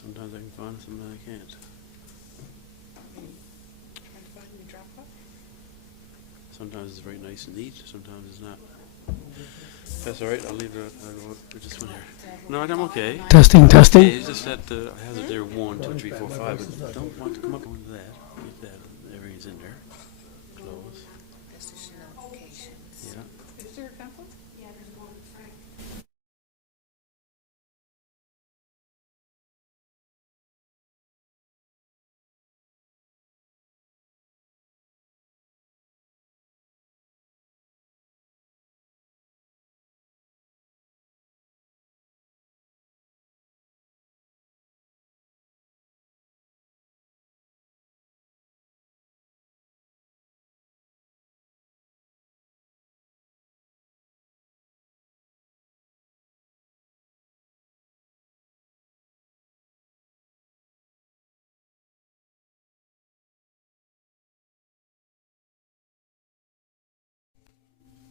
Sometimes I can find it, sometimes I can't. Trying to find the drop off. Sometimes it's very nice and neat, sometimes it's not. That's all right, I'll leave it, I'll go with this one here. No, I'm okay. Testing, testing. Okay, it's just that I have it there 1, 2, 3, 4, 5, but I don't want to come up with that. Get that, everything's in there. Close. Decision notifications. Yeah. Is there a conflict?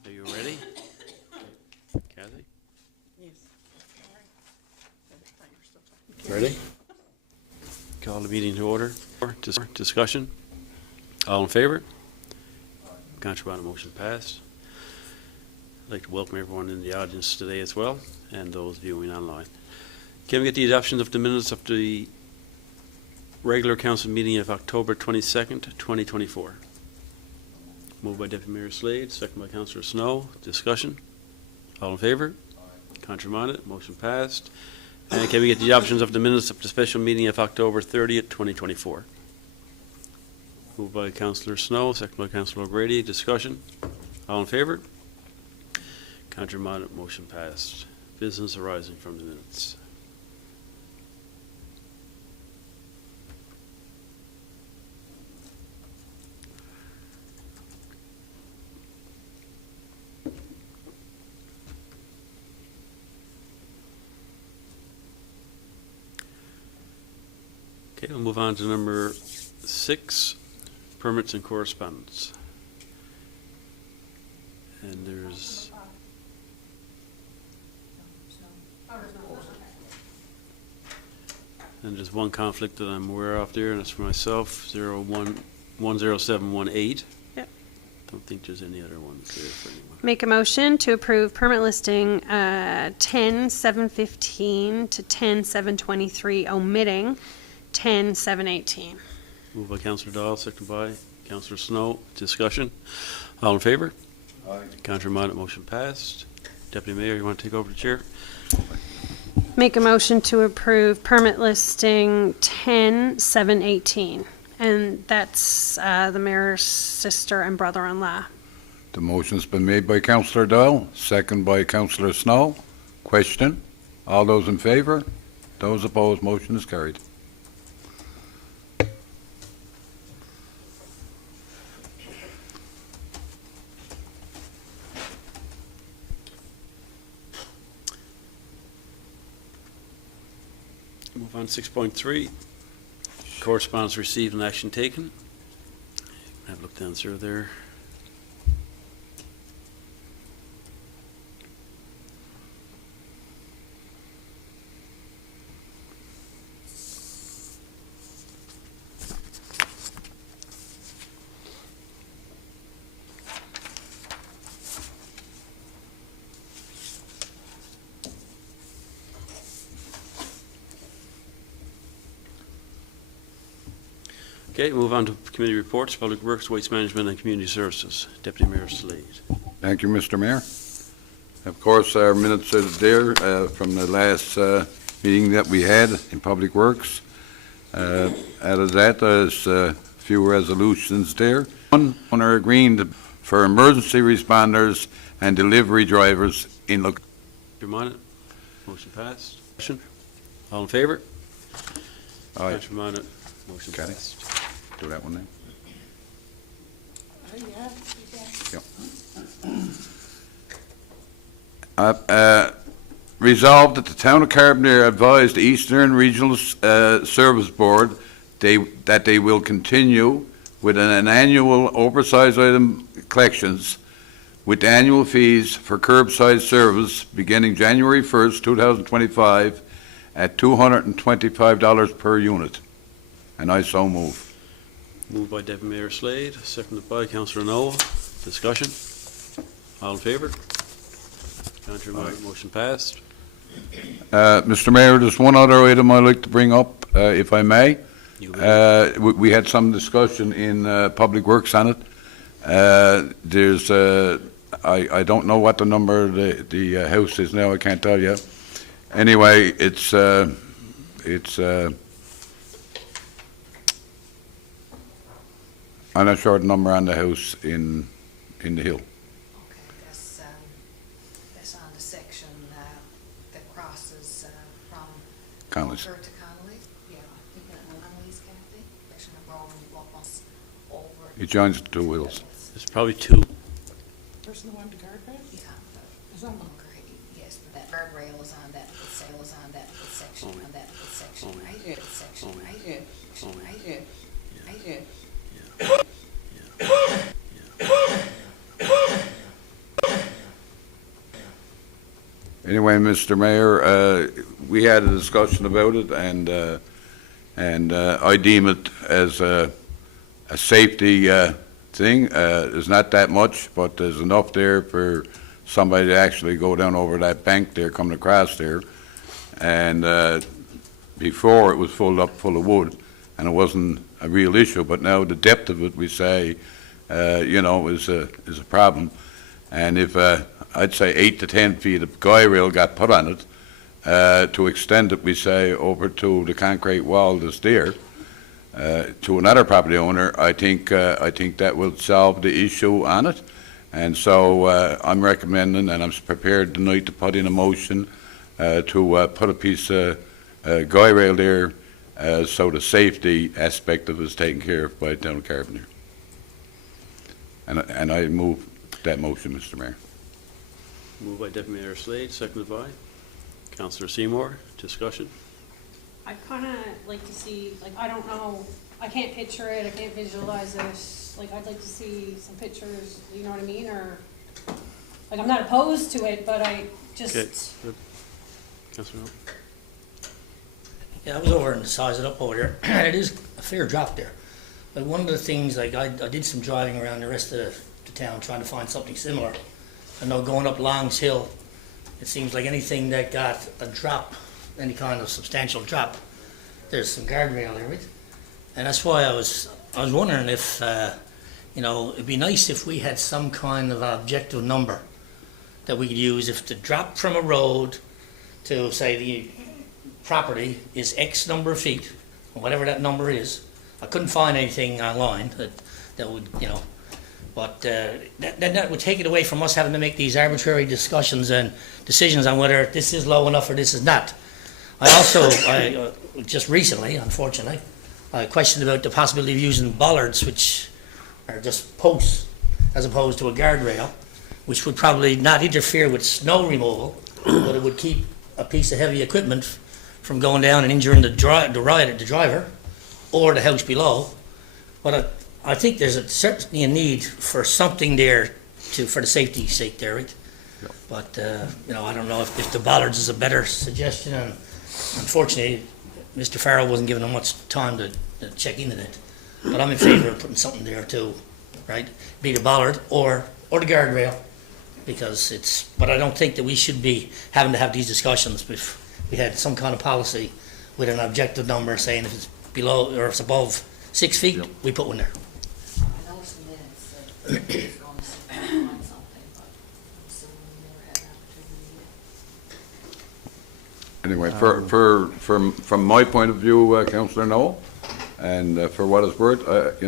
Are you ready? Kathy? Yes. Ready? Call the meeting to order. Discussion? All in favor? Contrary to motion passed. I'd like to welcome everyone in the audience today as well, and those viewing online. Can we get the adoption of the minutes of the regular council meeting of October 22nd, 2024? Moved by Deputy Mayor Slade, second by Councillor Snow. Discussion? All in favor? Contrary minded? Motion passed. And can we get the adoptions of the minutes of the special meeting of October 30th, 2024? Moved by Councillor Snow, second by Councillor O'Grady. Discussion? All in favor? Contrary minded? Motion passed. Business arising from the minutes. Okay, we'll move on to number 6, permits and correspondence. And there's one conflict that I'm aware of there, and it's for myself, 10718. Yep. Don't think there's any other ones there for anyone. Make a motion to approve permit listing 10-715 to 10-723, omitting 10-718. Moved by Councillor Dahl, second by Councillor Snow. Discussion? All in favor? Aye. Contrary minded, motion passed. Deputy Mayor, you want to take over the chair? Make a motion to approve permit listing 10-718, and that's the mayor's sister and brother-in-law. The motion's been made by Councillor Doyle, second by Councillor Snow. Question? All those in favour? Those opposed? Motion is carried. Move on to 6.3, correspondence received and action taken. Have a look down through there. Okay, move on to committee reports, Public Works, Waste Management, and Community Services. Deputy Mayor Slade. Thank you, Mr. Mayor. Of course, our minutes are there from the last meeting that we had in Public Works. Out of that, there's a few resolutions there. One are agreeing for emergency responders and delivery drivers in location. Your mind? Motion passed. All in favor? Aye. Contrary minded? Motion Okay. passed. Do that one then. Resolved that the Town of Carbonear advised the Eastern Regional Service Board that they will continue with an annual oversized item collections with annual fees for curbside service beginning January 1st, 2025 at $225 per unit. And I so move. Moved by Deputy Mayor Slade, seconded by Councillor Noel. Discussion? All in favour? Contrary, motion passed. Mr. Mayor, there's one other item I'd like to bring up, if I may. You may. We had some discussion in Public Works on it. There's, I don't know what the number of the house is now, I can't tell you. Anyway, it's I'm not sure the number on the house in the hill. Okay, that's on the section that crosses from Connolly's. Walker to Connolly. Yeah, I think that Connolly's, Kathy. Section of road almost over. It joins the two wheels. There's probably two. Person who wanted to guardrail? Yeah. Is that- Okay, yes, but that guardrail is on that, sail is on that section, Only. on that section, Only. right here, section, Only. right here, Only. right here, right here. Anyway, Mr. Mayor, we had a discussion about it, and I deem it as a safety thing. There's not that much, but there's enough there for somebody to actually go down over that bank there, coming across there. And before, it was full of wood, and it wasn't a real issue, but now the depth of it, we say, is a problem. And if I'd say 8 to 10 feet of guy rail got put on it, to extend it, we say, over to the concrete wall that's there, to another property owner, I think that will solve the issue on it. And so I'm recommending, and I'm prepared tonight to put in a motion to put a piece of guy rail there, so the safety aspect of it is taken care of by the town of Carbonear. And I move that motion, Mr. Mayor. Moved by Deputy Mayor Slade, seconded by Councillor Seymour. Discussion? I kind of like to see, like, I don't know, I can't picture it, I can't visualize this. Like, I'd like to see some pictures, you know what I mean, or, like, I'm not opposed to it, but I just. Okay, good. Councillor Noel? Yeah, I was over and sized it up over there. It is a fair drop there. But one of the things, like, I did some driving around the rest of the town trying to find something similar. I know going up Longs Hill, it seems like anything that got a drop, any kind of substantial drop, there's some guardrail there, right? And that's why I was wondering if, it'd be nice if we had some kind of objective number that we could use. If the drop from a road to, say, the property is X number of feet, or whatever that number is. I couldn't find anything online that would, but that would take it away from us having to make these arbitrary discussions and decisions on whether this is low enough or this is not. I also, just recently, unfortunately, I questioned about the possibility of using bollards, which are just posts, as opposed to a guardrail, which would probably not interfere with snow removal, but it would keep a piece of heavy equipment from going down and injuring the driver or the house below. But I think there's certainly a need for something there for the safety's sake there, right? Yep. But, I don't know if the bollards is a better suggestion, and unfortunately, Mr. Farrell wasn't given him much time to check into that. But I'm in favor of putting something there too, right? Be the bollard or the guardrail, because but I don't think that we should be having to have these discussions if we had some kind of policy with an objective number saying if it's below or if it's above 6 feet, Yep. we put one there. I know some minutes that it's going to find something, but I'm assuming we never had an opportunity. Anyway, from my point of view, Councillor Noel, and for what it's worth, it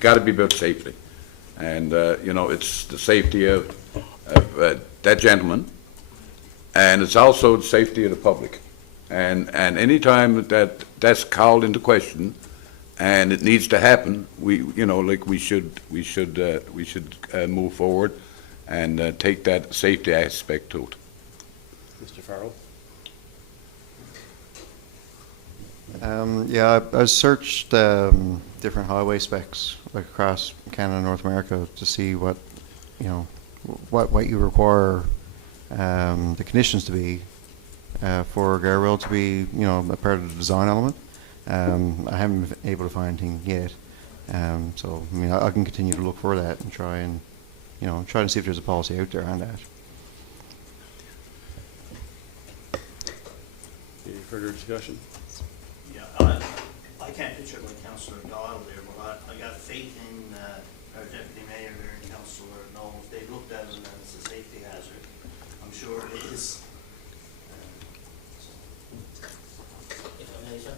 got to be about safety, and it's the safety of that gentleman, and it's also the safety of the public, and any time that's called into question, and it needs to happen, we should move forward and take that safety aspect to it. Mr. Farrell? I searched different highway specs like across Canada and North America to see what you require the conditions to be for guardrail to be, a part of the design element. I haven't been able to find anything yet. So, I mean, I can continue to look for that and try and, try to see if there's a policy out there on that. Any further discussion? Yeah, I can't picture it like Councillor Doyle there, but I got faith in our deputy mayor there and Councillor Noel. If they looked at it as a safety hazard, I'm sure it is. If I may, sir.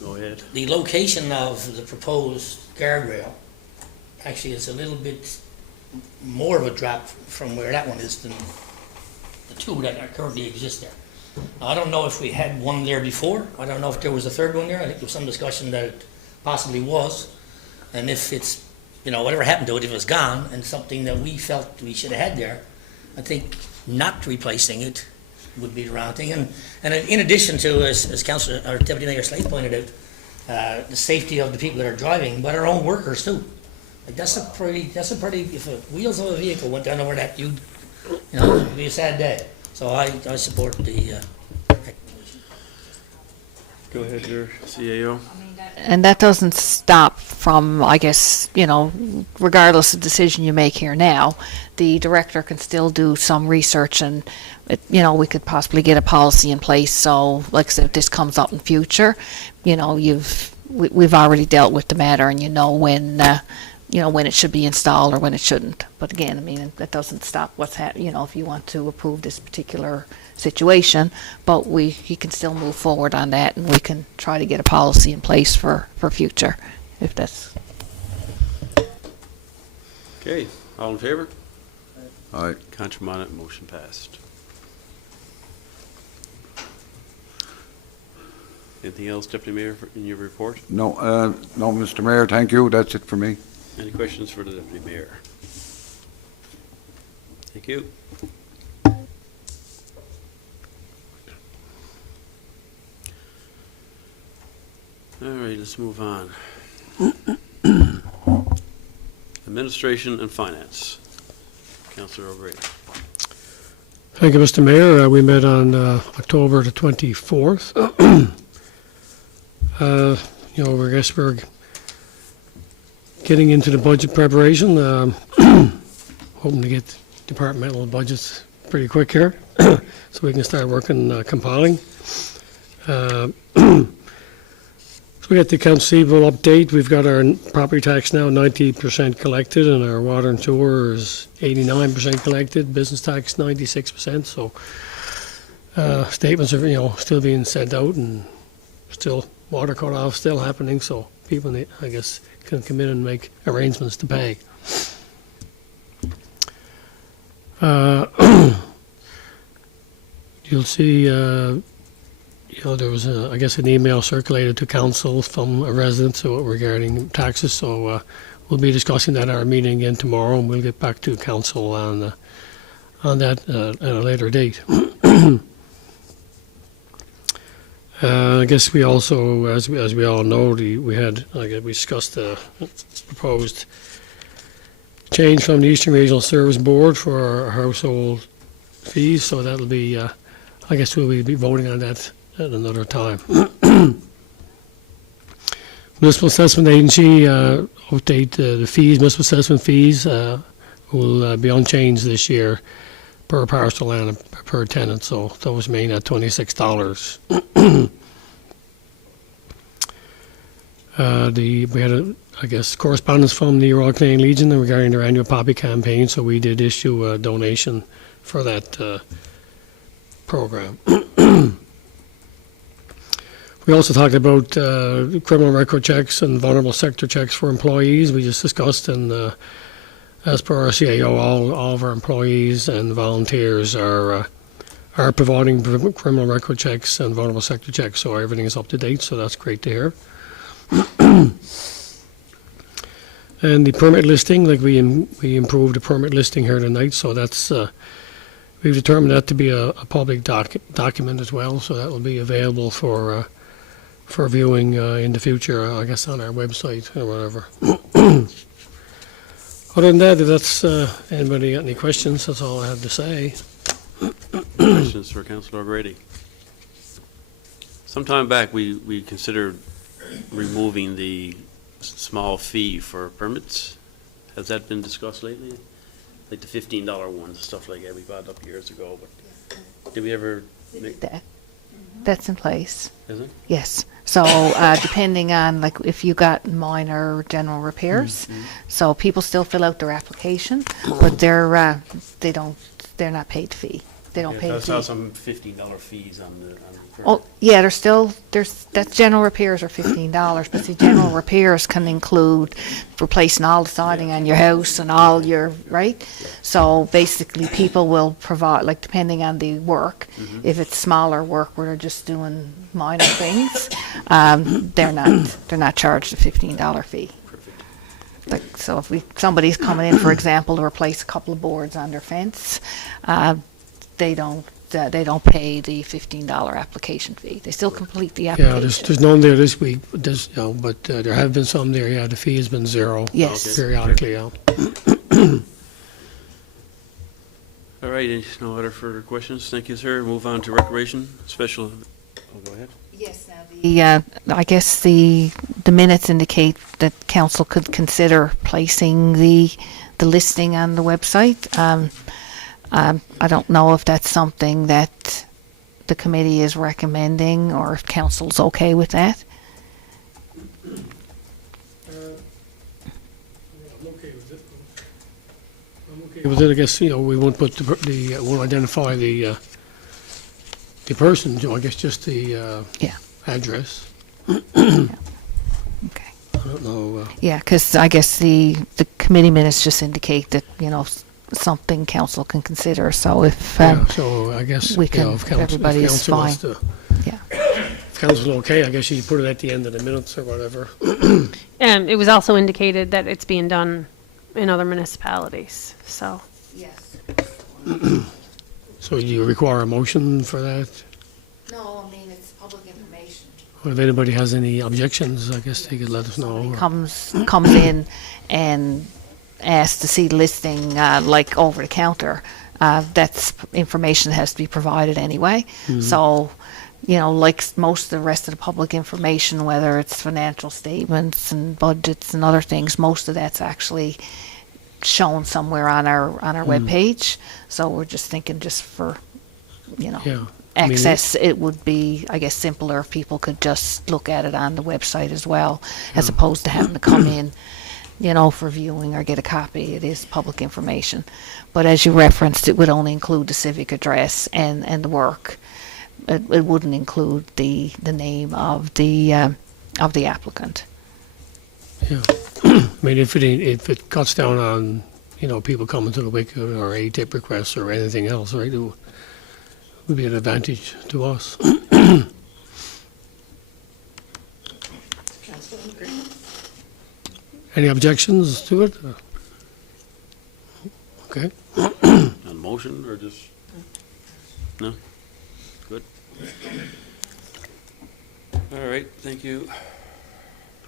Go ahead. The location of the proposed guardrail actually is a little bit more of a drop from where that one is than the two that are currently exist there. Now, I don't know if we had one there before. I don't know if there was a third one there. I think there was some discussion that it possibly was. And if it's, whatever happened to it, if it was gone and something that we felt we should have had there, I think not replacing it would be the wrong thing. And in addition to, as Councillor, or Deputy Mayor Slade pointed out, the safety of the people that are driving, but our own workers too. Like that's a pretty, if the wheels of a vehicle went down over that, it'd be a sad day. So I support the, Go ahead, your CAO. And that doesn't stop from, I guess, regardless of the decision you make here now, the director can still do some research and, we could possibly get a policy in place. So, like I said, if this comes up in future, we've already dealt with the matter and when it should be installed or when it shouldn't. But again, I mean, that doesn't stop what's happening, if you want to approve this particular situation, but he can still move forward on that and we can try to get a policy in place for future, if that's. Okay, all in favor? Aye. Contrary minded, motion passed. Anything else, Deputy Mayor, in your report? No, Mr. Mayor, thank you. That's it for me. Any questions for the Deputy Mayor? Thank you. All right, let's move on. Administration and Finance. Councilor O'Grady. Thank you, Mr. Mayor. We met on October the 24th. I guess we're getting into the budget preparation. Hoping to get departmental budgets pretty quick here, so we can start working, compiling. So we got the accounts receivable update. We've got our property tax now 90% collected, and our water and sewer is 89% collected. Business tax 96%. So statements are still being sent out, and still water cut off still happening. So people, I guess, can come in and make arrangements to pay. You'll see. There was, I guess, an email circulated to council from a resident regarding taxes. So we'll be discussing that at our meeting again tomorrow, and we'll get back to council on that at a later date. I guess we also, as we all know, we discussed the proposed change from the Eastern Regional Service Board for our household fees. So that'll be, I guess we'll be voting on that at another time. Municipal Assessment Agency update the fees. Municipal assessment fees will be unchanged this year per parcel and per tenant. So those remain at $26. We had I guess, correspondence from the Royal Canadian Legion regarding their annual poppy campaign. So we did issue a donation for that program. We also talked about criminal record checks and vulnerable sector checks for employees. We just discussed, and as per our CAO, all of our employees and volunteers are providing criminal record checks and vulnerable sector checks, so everything is up to date, so that's great to hear. And the permit listing, like we improved the permit listing here tonight, so that's we've determined that to be a public document as well, so that will be available for viewing in the future, I guess, on our website or whatever. Other than that, if that's anybody got any questions, that's all I have to say. Questions for Councilor O'Grady? Some time back, we considered removing the small fee for permits. Has that been discussed lately? Like the $15 ones, stuff like that, we brought it up years ago, but did we ever make, That's in place. is it? Yes. So, depending on, like, if you got minor general repairs, so people still fill out their application, but they're not paid fee. They don't pay I the saw fee. some $15 fees on the. Oh, yeah, that's general repairs are $15, but the general repairs can include replacing all the siding on your house and all your, right? So basically, people will provide, like, depending on the work, if it's smaller work where they're just doing minor things, they're not charged a $15 fee. Like, so if somebody's coming in, for example, to replace a couple of boards on their fence, they don't pay the $15 application fee. They still complete the Yeah, application. there's none there this week, but but there have been some there, yeah, the fee has been zero. Yes. Periodically, yeah. All right, no other further questions? Thank you, sir. Move on to recreation, special, go ahead. Yes, I guess the minutes indicate that council could consider placing the listing on the website. I don't know if that's something that the committee is recommending or if council's okay with that. I'm okay with it, I guess, we won't put won't identify the person, I guess just the Yeah. address. Okay. I don't know, Yeah, because I guess the committee minutes just indicate that, something council can consider. So if, yeah, so I guess, we can- if if everybody is council wants fine. to- Yeah. If council's okay, I guess you put it at the end of the minutes or whatever. And it was also indicated that it's being done in other municipalities, so. Yes. So do you require a motion for that? No, I mean, it's public information. Or if anybody has any objections, I guess they could let us know. or- Comes in and asks to see the listing, like over the counter, that's information that has to be provided anyway. So, like most of the rest of the public information, whether it's financial statements and budgets and other things, most of that's actually shown somewhere on our webpage. So we're just thinking just for, Yeah. I mean, access, it would be, I guess, simpler if people could just look at it on the website as well, as opposed to having to come in, for viewing or get a copy. It is public information. But as you referenced, it would only include the civic address and the work. It wouldn't include the name of the applicant. Yeah. I mean, if it cuts down on, people coming to the wicket or a tip requests or anything else, right, it would be an advantage to us. Any objections to it? Okay. On motion or just, no? Good. All right, thank you.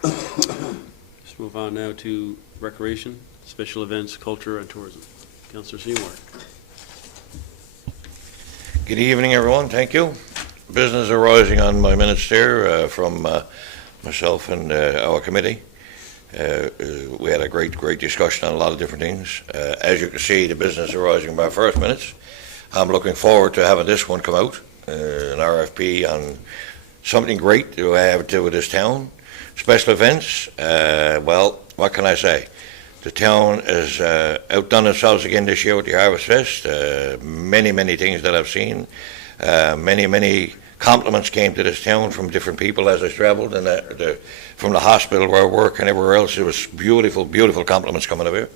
Let's move on now to recreation, special events, culture, and tourism. Councillor Seymour. Good evening, everyone. Thank you. Business arising on my minutes there from myself and our committee. We had a great discussion on a lot of different things. As you can see, the business arising in my first minutes. I'm looking forward to having this one come out, an RFP on something great to have to do with this town. Special events, well, what can I say? The town has outdone themselves again this year with the Harvest Fest. Many things that I've seen. Many compliments came to this town from different people as I traveled, and from the hospital where I work and everywhere else. It was beautiful compliments coming up here.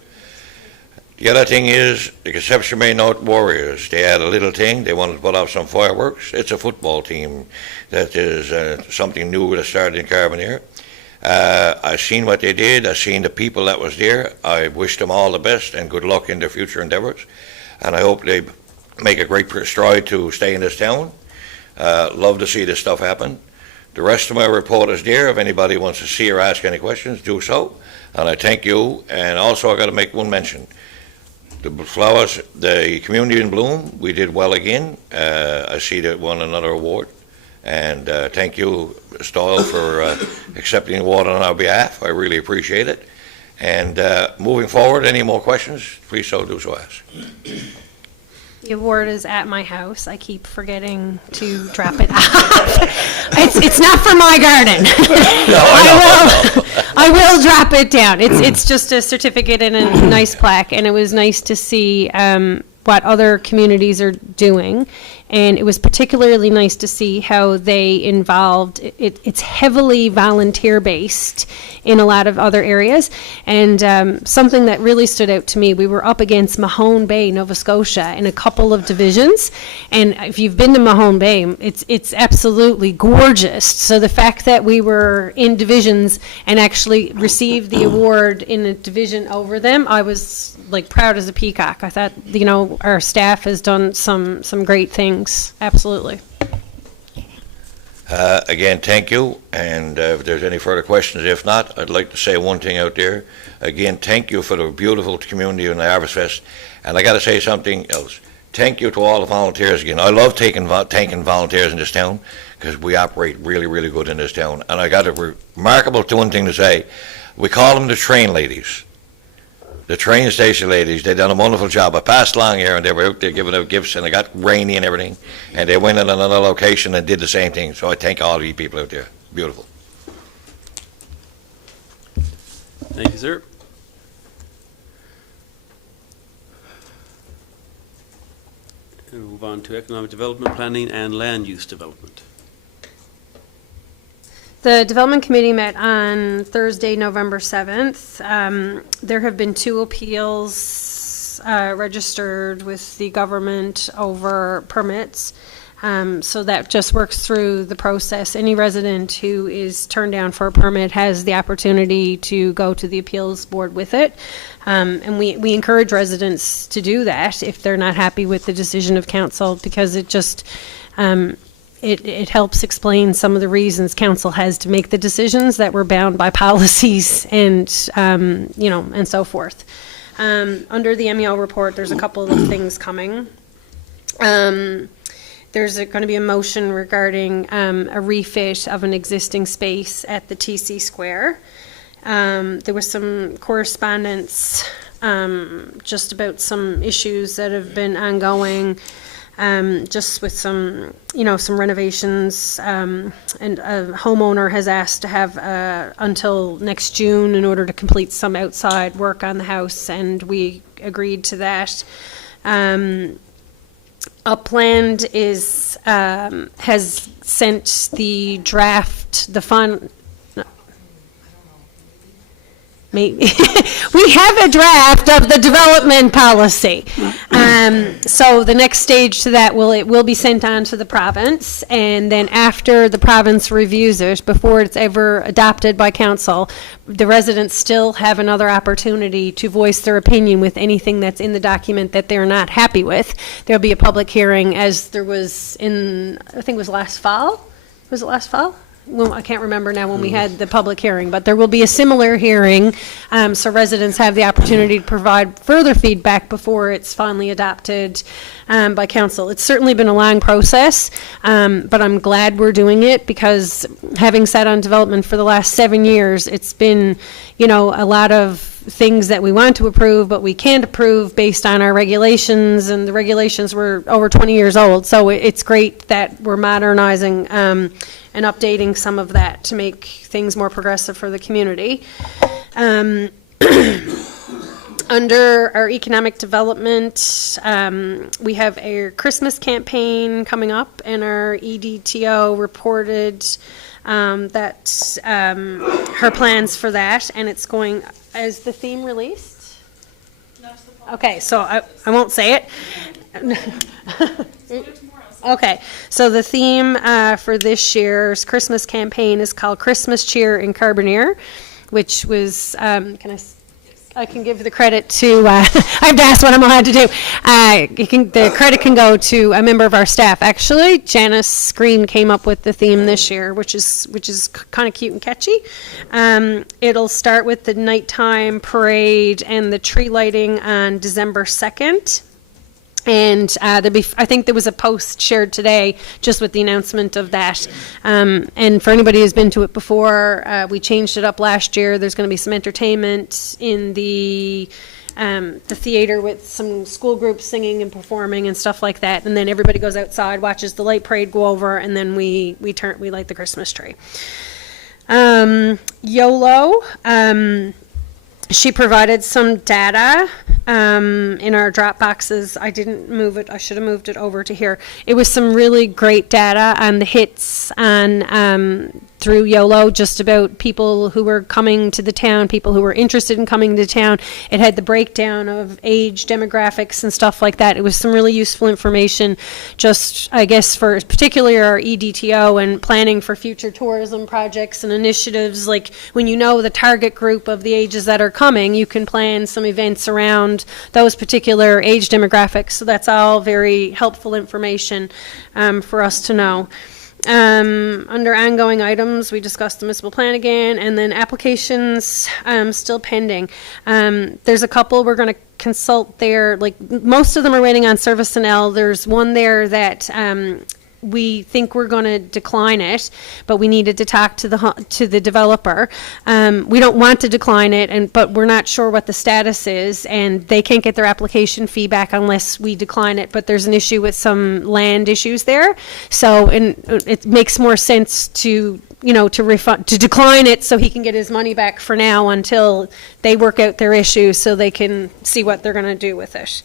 The other thing is the Conception May North Warriors. They had a little thing. They wanted to put off some fireworks. It's a football team that is something new that started in Carbonear. I've seen what they did. I've seen the people that was there. I wish them all the best and good luck in their future endeavors. And I hope they make a great stride to stay in this town. Love to see this stuff happen. The rest of my report is there. If anybody wants to see or ask any questions, do so. And I thank you. And also I got to make one mention. the flowers, the community in bloom, we did well again. I see that won another award. And thank you, Stoyle, for accepting the award on our behalf. I really appreciate it. And moving forward, any more questions, please so do so ask. The award is at my house. I keep forgetting to drop it off. It's not for my garden. I will drop it down. It's just a certificate and a nice plaque, and it was nice to see what other communities are doing. And it was particularly nice to see how they involved, it's heavily volunteer-based in a lot of other areas. And something that really stood out to me, we were up against Mahone Bay, Nova Scotia, in a couple of divisions. And if you've been to Mahone Bay, it's absolutely gorgeous. So the fact that we were in divisions and actually received the award in a division over them, I was like proud as a peacock. I thought, our staff has done some great things. Absolutely. Again, thank you, and if there's any further questions, if not, I'd like to say one thing out there. Again, thank you for the beautiful community in the Harvest Fest, and I got to say something else. Thank you to all the volunteers again. I love thanking volunteers in this town, because we operate really, really good in this town, and I got a remarkable one thing to say. We call them the train ladies. The train station ladies, they done a wonderful job. I passed along here and they were out there giving out gifts, and it got rainy and everything, and they went in another location and did the same thing. So I thank all of you people out there. Beautiful. Thank you, sir. And we'll move on to economic development planning and land use development. The Development Committee met on Thursday, November 7th. There have been 2 appeals registered with the government over permits. So that just works through the process. Any resident who is turned down for a permit has the opportunity to go to the appeals board with it. And we encourage residents to do that if they're not happy with the decision of council, because it just it helps explain some of the reasons council has to make the decisions that we're bound by policies and and so forth. Under the MEO report, there's a couple of things coming. There's going to be a motion regarding a refit of an existing space at the TC Square. There was some correspondence just about some issues that have been ongoing, just with some renovations, and a homeowner has asked to have until next June in order to complete some outside work on the house, and we agreed to that. Upland has sent the draft, the fund. Maybe we have a draft of the development policy. So the next stage to that will be sent on to the province, and then after the province reviews it, before it's ever adopted by council, the residents still have another opportunity to voice their opinion with anything that's in the document that they're not happy with. There'll be a public hearing, as there was in, I think it was last fall. Was it last fall? Well, I can't remember now when we had the public hearing, but there will be a similar hearing, so residents have the opportunity to provide further feedback before it's finally adopted by council. It's certainly been a long process, but I'm glad we're doing it, because having sat on development for the last 7 years, it's been, a lot of things that we want to approve, but we can't approve based on our regulations, and the regulations were over 20 years old. So it's great that we're modernizing and updating some of that to make things more progressive for the community. Under our economic development, we have a Christmas campaign coming up, and our EDTO reported that her plans for that, and it's going, is the theme released? Okay, so I won't say it. Okay, so the theme for this year's Christmas campaign is called Christmas Cheer in Carbonear, which was, I can give the credit to, I have to ask what I'm allowed to do. The credit can go to a member of our staff. Actually, Janice Green came up with the theme this year, which is kind of cute and catchy. It'll start with the nighttime parade and the tree lighting on December 2nd. And I think there was a post shared today just with the announcement of that. And for anybody who's been to it before, we changed it up last year. There's going to be some entertainment in the theater with some school groups singing and performing and stuff like that. And then everybody goes outside, watches the light parade go over, and then we light the Christmas tree. YOLO. She provided some data in our drop boxes. I didn't move it. I should have moved it over to here. It was some really great data on the hits on through YOLO, just about people who were coming to the town, people who were interested in coming to town. It had the breakdown of age demographics and stuff like that. It was some really useful information, just, I guess, for particularly our EDTO and planning for future tourism projects and initiatives. Like, when you know the target group of the ages that are coming, you can plan some events around those particular age demographics. So that's all very helpful information for us to know. Under ongoing items, we discussed the municipal plan again, and then applications still pending. There's a couple we're going to consult there. Like, most of them are waiting on Service and L. There's one there that we think we're going to decline it, but we needed to talk to the developer. We don't want to decline it, but we're not sure what the status is, and they can't get their application feedback unless we decline it. But there's an issue with some land issues there, so it makes more sense to decline it so he can get his money back for now until they work out their issues, so they can see what they're going to do with it.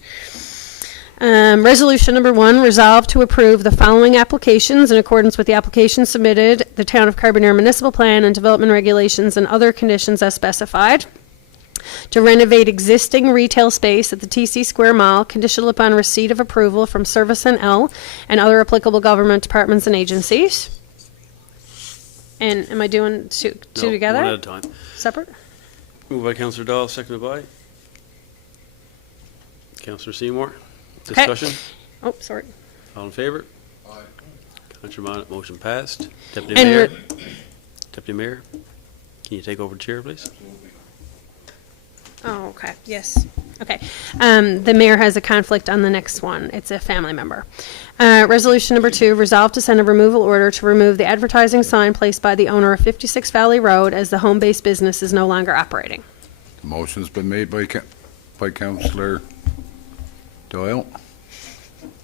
Resolution number 1, resolve to approve the following applications in accordance with the application submitted, the Town of Carbonear Municipal Plan and Development Regulations and other conditions as specified. To renovate existing retail space at the TC Square Mall, conditional upon receipt of approval from Service and L and other applicable government departments and agencies. And am I doing two No, together? one at a time. Separate? Moved by Councillor Dahl, seconded by Councillor Seymour. Okay. Discussion? Oh, sorry. All in favor? Aye. Councillor Monat, motion passed. Deputy And Mayor? Deputy Mayor, can you take over the chair, please? Oh, okay, yes, okay. The mayor has a conflict on the next one. It's a family member. Resolution number 2, resolve to send a removal order to remove the advertising sign placed by the owner of 56 Valley Road as the home-based business is no longer operating. The motion's been made by Councillor Doyle,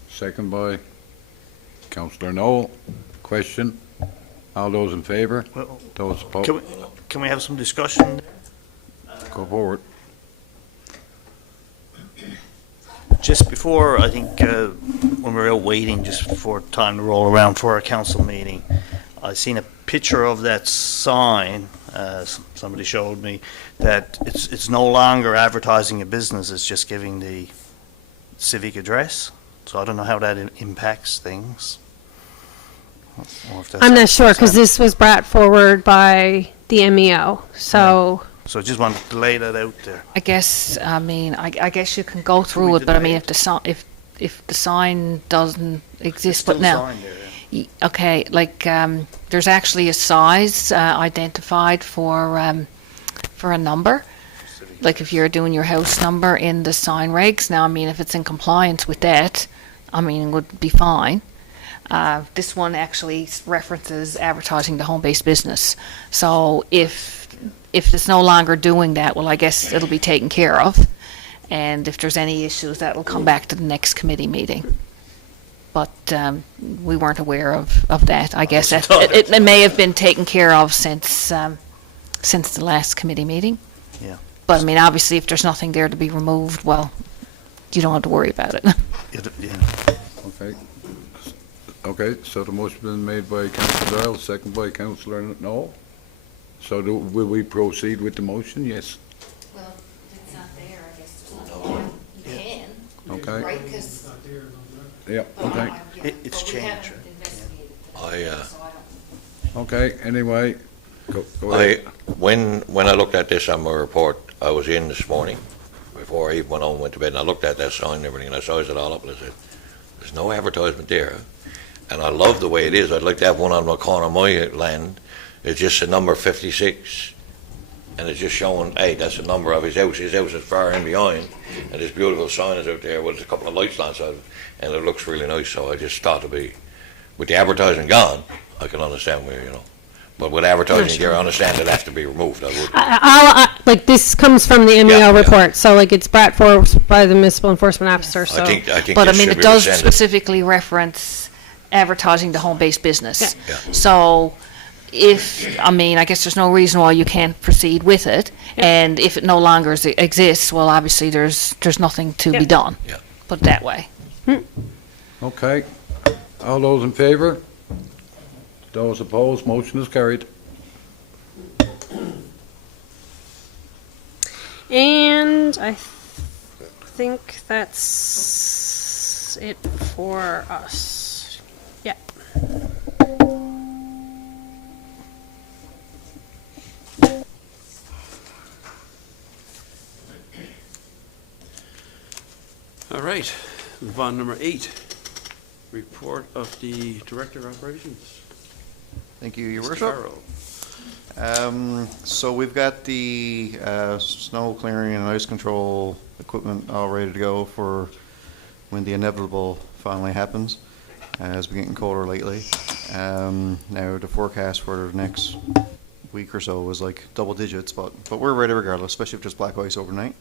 second by Councillor Noel. Question? All those in favour? Well, Those opposed? can we have some discussion? Go forward. Just before, I think, when we were out waiting, just before time to roll around for our council meeting, I seen a picture of that sign, somebody showed me, that it's no longer advertising a business, it's just giving the civic address. So I don't know how that impacts things. Or if that's I'm not sure, because something- this was brought forward by the MEO, so So I just wanted to lay that out there. I guess, I guess you can go through we it, but I deny mean, it? if the sign doesn't exist, Still but now, sign there, yeah. okay, like, there's actually a size identified for a number. Like, if you're doing your house number in the sign regs, now, I mean, if it's in compliance with that, I mean, it would be fine. This one actually references advertising the home-based business. So if it's no longer doing that, well, I guess it'll be taken care of. And if there's any issues, that'll come back to the next committee meeting. But we weren't aware of that. I guess it may have been taken care of since the last committee meeting. Yeah. But I mean, obviously, if there's nothing there to be removed, well, you don't have to worry about it. Yeah. Okay, so the motion's been made by Councillor Doyle, second by Councillor Noel. So will we proceed with the motion? Yes. Well, it's not there, I guess. You can, Okay. right? 'Cause- Yeah, okay. It's but we changed, haven't right? investigated I, that, so I don't- Okay, anyway, Go ahead. When I looked at this on my report, I was in this morning, before I even went home and went to bed, and I looked at that sign and everything, and I sized it all up, and I said, there's no advertisement there. And I love the way it is. I'd like to have one on the corner of my land. It's just a number 56, and it's just showing, hey, that's the number of his house. His house is far in behind, and this beautiful sign is out there with a couple of lights on outside, and it looks really nice. So I just thought it'd be, with the advertising gone, I can understand where, But with advertising here, I understand it has to be removed. I would. Like, this comes from the Yeah, MEL yeah. report, so like it's brought forward by the municipal enforcement officer, so. I think But I this mean, should it be does rescinded. specifically reference advertising the home-based business. Yeah. So I guess there's no reason why you can't proceed with it. And if it no longer exists, well, obviously, there's nothing to Yeah. be done. Yeah. Put it that way. Okay. All those in favor? Those opposed, motion is carried. And I think that's it for us. Yeah. All right, move on, number 8, report of the Director of Operations. Thank you, Your Mr. Worship. Carroll. So we've got the snow clearing and ice control equipment all ready to go for when the inevitable finally happens, as we're getting colder lately. Now the forecast for the next week or so was like double digits, but we're ready regardless, especially if there's black ice overnight.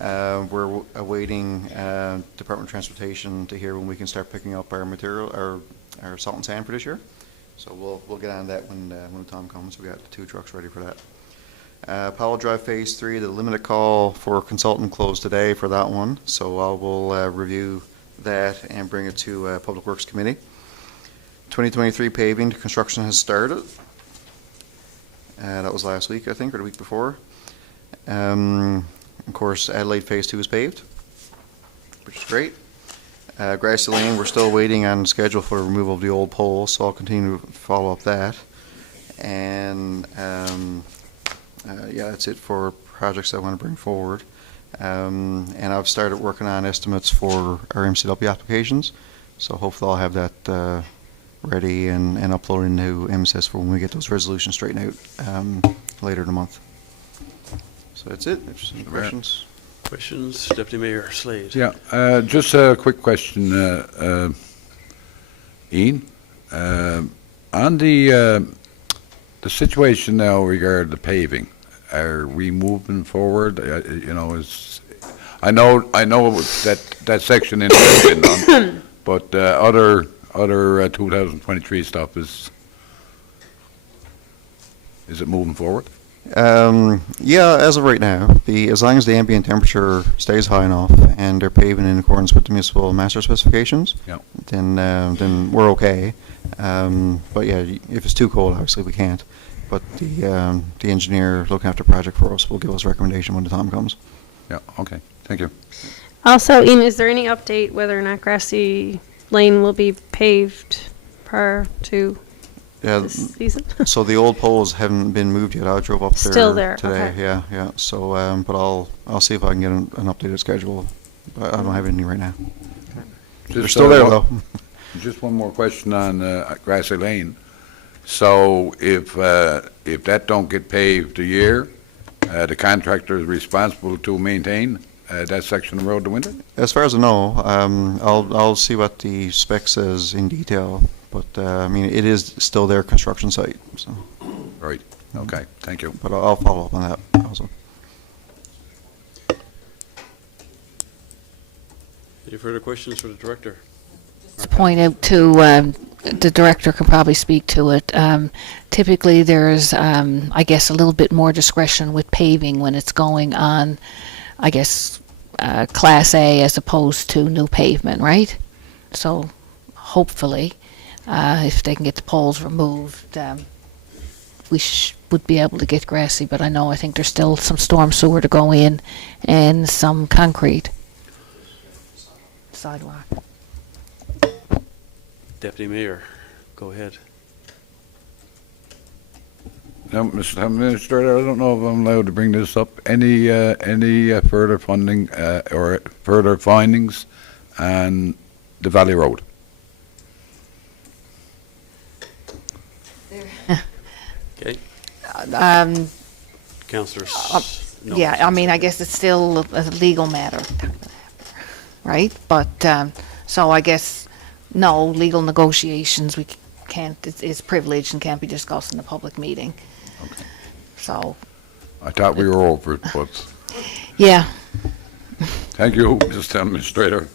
We're awaiting Department of Transportation to hear when we can start picking up our material, our salt and sand for this year. So we'll get on that when the time comes. We got the 2 trucks ready for that. Powell Drive Phase 3, the limited call for consultant closed today for that one. So I will review that and bring it to Public Works Committee. 2023 paving construction has started. That was last week, I think, or the week before. Of course, Adelaide Phase 2 is paved, which is great. Grassy Lane, we're still waiting on schedule for removal of the old pole, so I'll continue to follow up that. And yeah, that's it for projects I want to bring forward. And I've started working on estimates for our MCW applications, so hopefully I'll have that ready and uploaded into MSS for when we get those resolutions straightened out later in the month. So that's it. If there's any questions. Questions, Deputy Mayor Slade? Yeah, just a quick question, Ian. On the situation now regarding the paving, are we moving forward? I know that section in has been done, but other 2023 stuff is it moving forward? Yeah, as of right now, as long as the ambient temperature stays high enough and they're paving in accordance with the municipal master specifications, Yeah. then we're okay. But yeah, if it's too cold, obviously we can't. But the engineer looking after the project for us will give us a recommendation when the time comes. Yeah, okay, thank you. Also, Ian, is there any update whether or not Grassy Lane will be paved prior to Yeah. this season? So the old poles haven't been moved yet. I drove up there Still there, today. okay. Yeah. So, but I'll see if I can get an updated schedule. But I don't have any right now. They're Just, still there one- though. Just one more question on Grassy Lane. So if that don't get paved a year, the contractor is responsible to maintain that section of road to winter? As far as I know, I'll see what the spec says in detail. But I mean, it is still their construction site. So, Right, okay, thank you. but I'll follow up on that also. Any further questions for the Director? To point out to, the director can probably speak to it. Typically, there's, I guess, a little bit more discretion with paving when it's going on, I guess, Class A as opposed to new pavement, right? So hopefully, if they can get the poles removed, we would be able to get Grassy, but I think there's still some storm sewer to go in and some concrete sidewalk. Deputy Mayor, go ahead. Now, Mr. Administrator, I don't know if I'm allowed to bring this up. Any further funding or further findings on the Valley Road? Okay, Um, Councillor no. yeah, I mean, I guess it's still a legal matter, right? But, so I guess, no, legal negotiations, we can't, it's privileged and can't be discussed in a public meeting. So, I thought we were over it, but yeah, thank you, Mr. Administrator.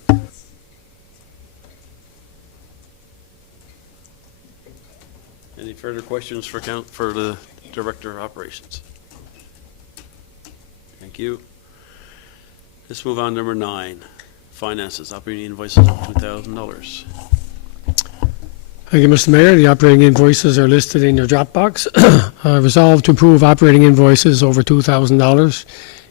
Any further questions for the Director of Operations? Thank you. Let's move on to number 9, finances, operating invoices of $2,000. Thank you, Mr. Mayor. The operating invoices are listed in your Dropbox. Resolved to approve operating invoices over $2,000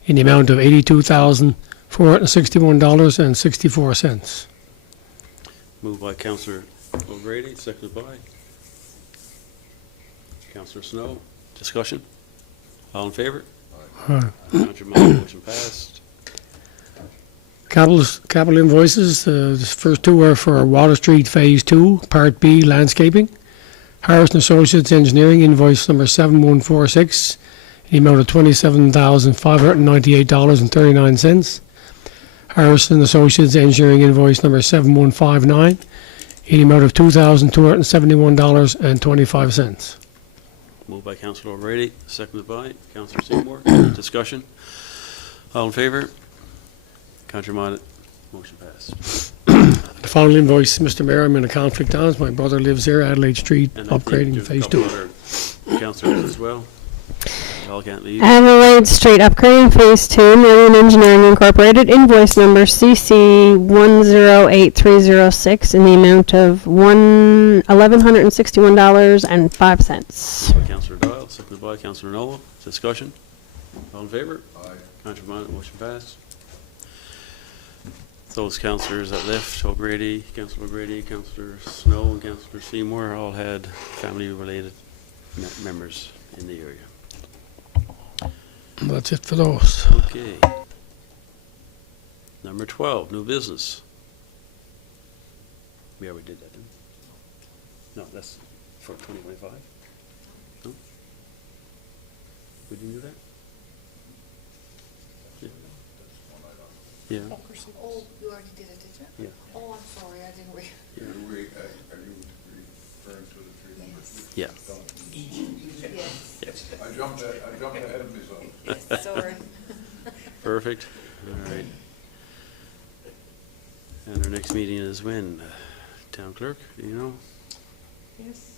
in the amount of $82,461.64. Moved by Councillor O'Grady, seconded by Councillor Snow. Discussion? All in favor? Aye. Councillor Moore, motion passed. Capital invoices, the first two are for Water Street Phase 2, Part B landscaping. Harrison Associates Engineering invoice number 7146, in the amount of $27,598.39. Harrison Associates Engineering invoice number 7159, in the amount of $2,271.25. Moved by Councillor O'Grady, seconded by Councillor Seymour. Discussion? All in favor? Councillor Mott, motion passed. The following invoice, Mr. Mayor, I'm in a conflict on. My brother lives here, Adelaide Street, And I think upgrading there's a Phase couple 2. other councillors as well. They all can't leave. Adelaide Street upgrading Phase 2, Million Engineering Incorporated, invoice number CC108306 in the amount of $1,161.05. By Councillor Doyle, seconded by Councillor Noel. Discussion? All in favor? Aye. Councillor Mott, motion passed. Those councillors that left, Councillor O'Grady, Councillor Snow, and Councillor Seymour, all had family-related members in the area. That's it for those. Okay. Number 12, new business. We already did that, didn't we? No, that's for 2025? No? We didn't do that? Yeah. Oh, you already did it, did you? Yeah. Oh, I'm sorry, I didn't read. Yeah. Are you referring to the three numbers? Yeah. Yes, I jumped ahead of myself. yes, sorry. Perfect. All right. And our next meeting is when? Town clerk, do you know? Yes.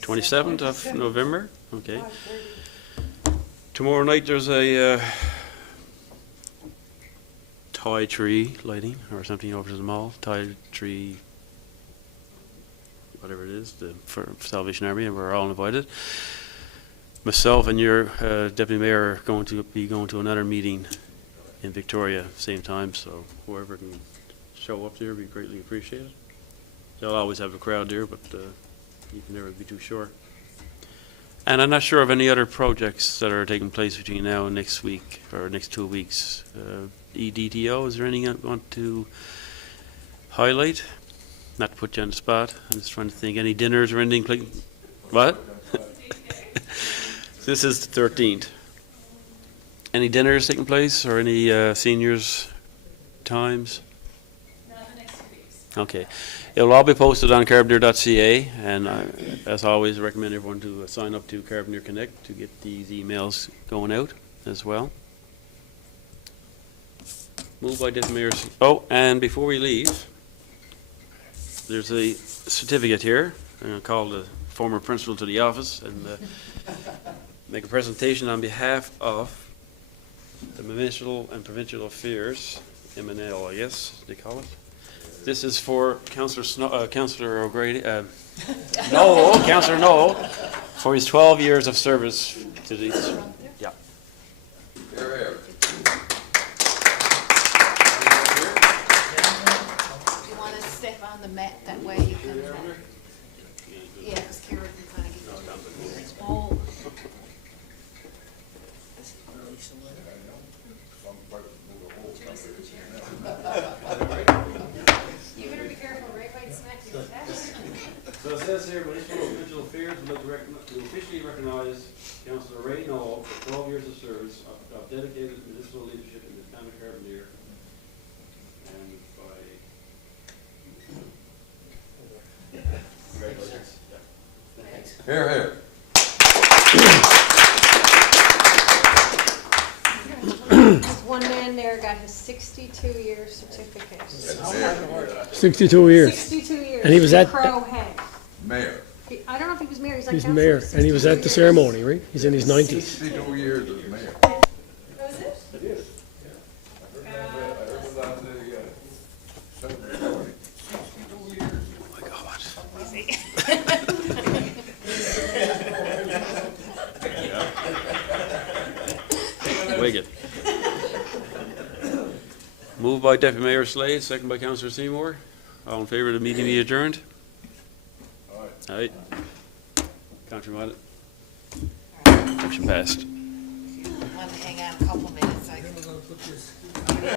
27th of November? Okay. Tomorrow night there's a Thai tree lighting or something over to the mall. Thai tree, whatever it is, for Salvation Army, and we're all invited. Myself and your deputy mayor are going to be going to another meeting in Victoria same time, so whoever can show up there will be greatly appreciated. They'll always have a crowd there, but you can never be too sure. And I'm not sure of any other projects that are taking place between now and next week, or next 2 weeks. EDTO, is there anything you want to highlight? Not to put you on the spot, I'm just trying to think. Any dinners or anything? What? This is the 13th. Any dinners taking place, or any seniors' times? Okay. It will all be posted on carbonear.ca, and as always, I recommend everyone to sign up to Carbonear Connect to get these emails going out as well. Moved by Deputy Mayor. Oh, and before we leave, there's a certificate here. I'm going to call the former principal to the office and make a presentation on behalf of the Municipal and Provincial Affairs, MNL, I guess they call it. This is for Councillor O'Grady, Councillor Noel, for his 12 years of service to these. Yeah. You want to step on the mat, that way you can, yeah, because Karen can kind of get. Oh. Chair, Municipal and Provincial Affairs would like to officially recognize Councillor Ray Knoll for 12 years of service of dedicated municipal leadership in the town of Carbonear. And by... Congratulations. Here, here. There's one man there got his 62-year certificate. 62 years. 62 years. And he was at- Crow Head. Mayor. I don't know if he was mayor, he's like He's councillor. mayor, and he was at the 62 years. ceremony, right? He's in his 90s. 62 years as mayor. That was it? It is. I heard it on the, ceremony. 62 years. Oh my God. Wicked. Moved by Deputy Mayor Slade, second by Councillor Seymour. All in favor of the meeting be adjourned? Aye. Councillor Violet? Motion passed. Want to hang out a couple minutes?